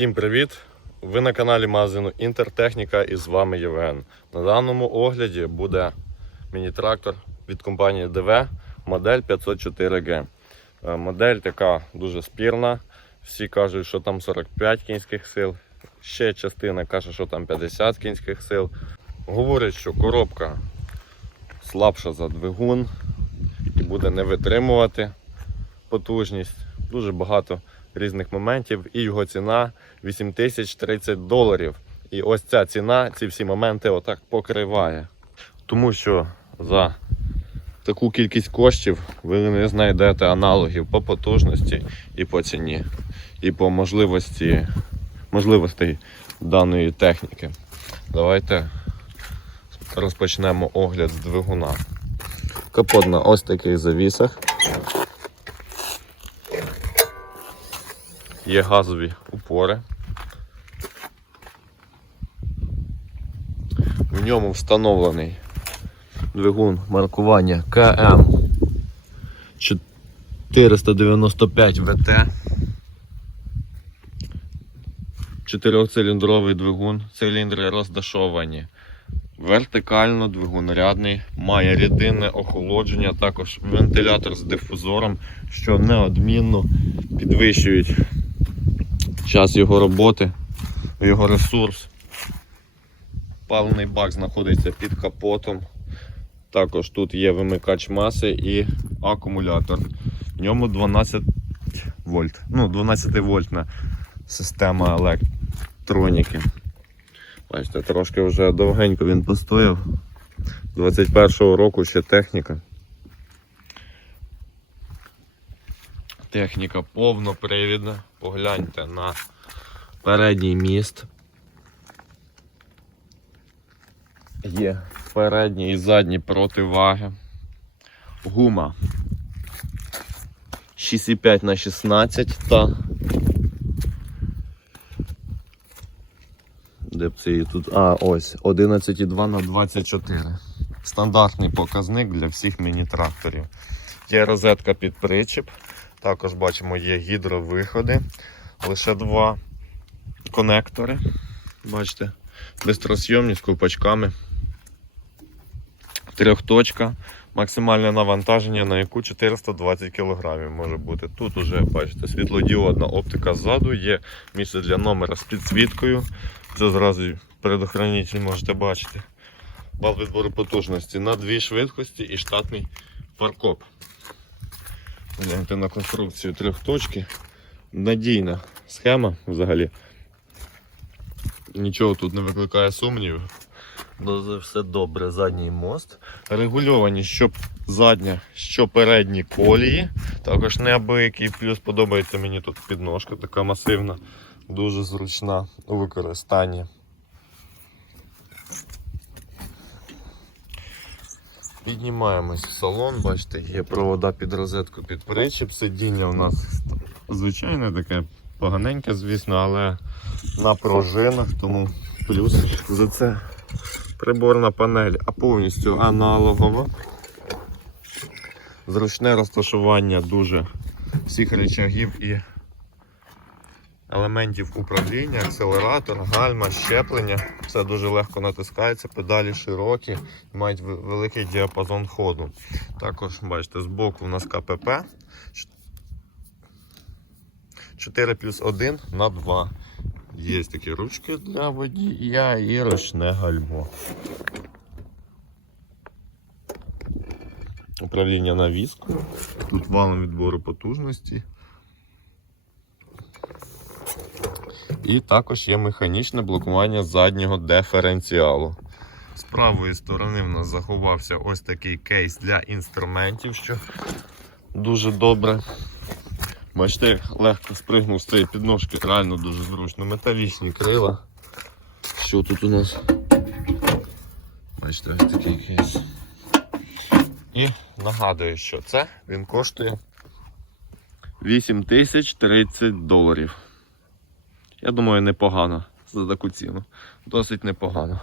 Всім привіт! Ви на каналі магазину Інтертехніка і з вами Євген. На даному огляді буде міні-трактор від компанії ДВ модель 504G. Е, Модель така дуже спірна. Всі кажуть, що там 45 кінських сил. Ще частина каже, що там 50 кінських сил. Говорять, що коробка слабша за двигун і буде не витримувати потужність. Дуже багато різних моментів, і його ціна 8030 доларів. І ось ця ціна, ці всі моменти отак покриває. Тому що за таку кількість коштів ви не знайдете аналогів по потужності і по ціні, і по можливості можливостей даної техніки. Давайте розпочнемо огляд з двигуна. Капот на ось таких завісах. Є газові упори. В ньому встановлений двигун маркування КМ 495 ВТ. Чотирьохциліндровий двигун, циліндри роздашовані. Вертикально двигун рядний, має рідинне охолодження, також вентилятор з дифузором, що неодмінно підвищують час його роботи, його ресурс. Паливний бак знаходиться під капотом. Також тут є вимикач маси і акумулятор. В ньому 12 вольт. Ну, 12 вольтна система електроніки. Бачите, трошки вже довгенько він постояв. 21-го року ще техніка. Техніка повнопривідна. Погляньте на передній міст. Є передні і задні противаги. Гума 6,5 на 16 та. Де б це її тут? А, ось 11,2 на 24. Стандартний показник для всіх міні-тракторів. Є розетка під причіп. Також бачимо, є гідровиходи. Лише два конектори. Бачите, бистросйомні з ковпачками. Трьохточка. Максимальне навантаження, на яку 420 кг може бути. Тут уже, бачите, світлодіодна оптика ззаду, є місце для номера з підсвіткою. Це зразу передохранитель можете бачити. Бал відбору потужності на дві швидкості і штатний фаркоп. Гляньте на конструкцію трьохточки. Надійна схема взагалі. Нічого тут не викликає сумнівів. Дуже все добре, задній мост. Регульовані що задня, що передні колії. Також неабиякий. Плюс подобається мені тут підножка така масивна, дуже зручна у використанні. Піднімаємось в салон, бачите, є провода під розетку під причіп. Сидіння у нас звичайне таке поганеньке, звісно, але на пружинах, тому плюс за це приборна панель, а повністю аналогова. Зручне розташування дуже всіх речагів і елементів управління, акселератор, гальма, щеплення. Все дуже легко натискається, педалі широкі, мають великий діапазон ходу. Також, бачите, збоку у нас КПП 4 плюс 1 на 2. Є такі ручки для водія і ручне гальмо. Управління на віску. Тут валом відбору потужності. І також є механічне блокування заднього диференціалу. З правої сторони в нас заховався ось такий кейс для інструментів, що дуже добре. Бачите, легко спригнув з цієї підножки, реально дуже зручно. Металічні крила. Що тут у нас? Бачите, ось такий кейс. І нагадую, що це він коштує 8030 доларів. Я думаю, непогано за таку ціну. Досить непогано.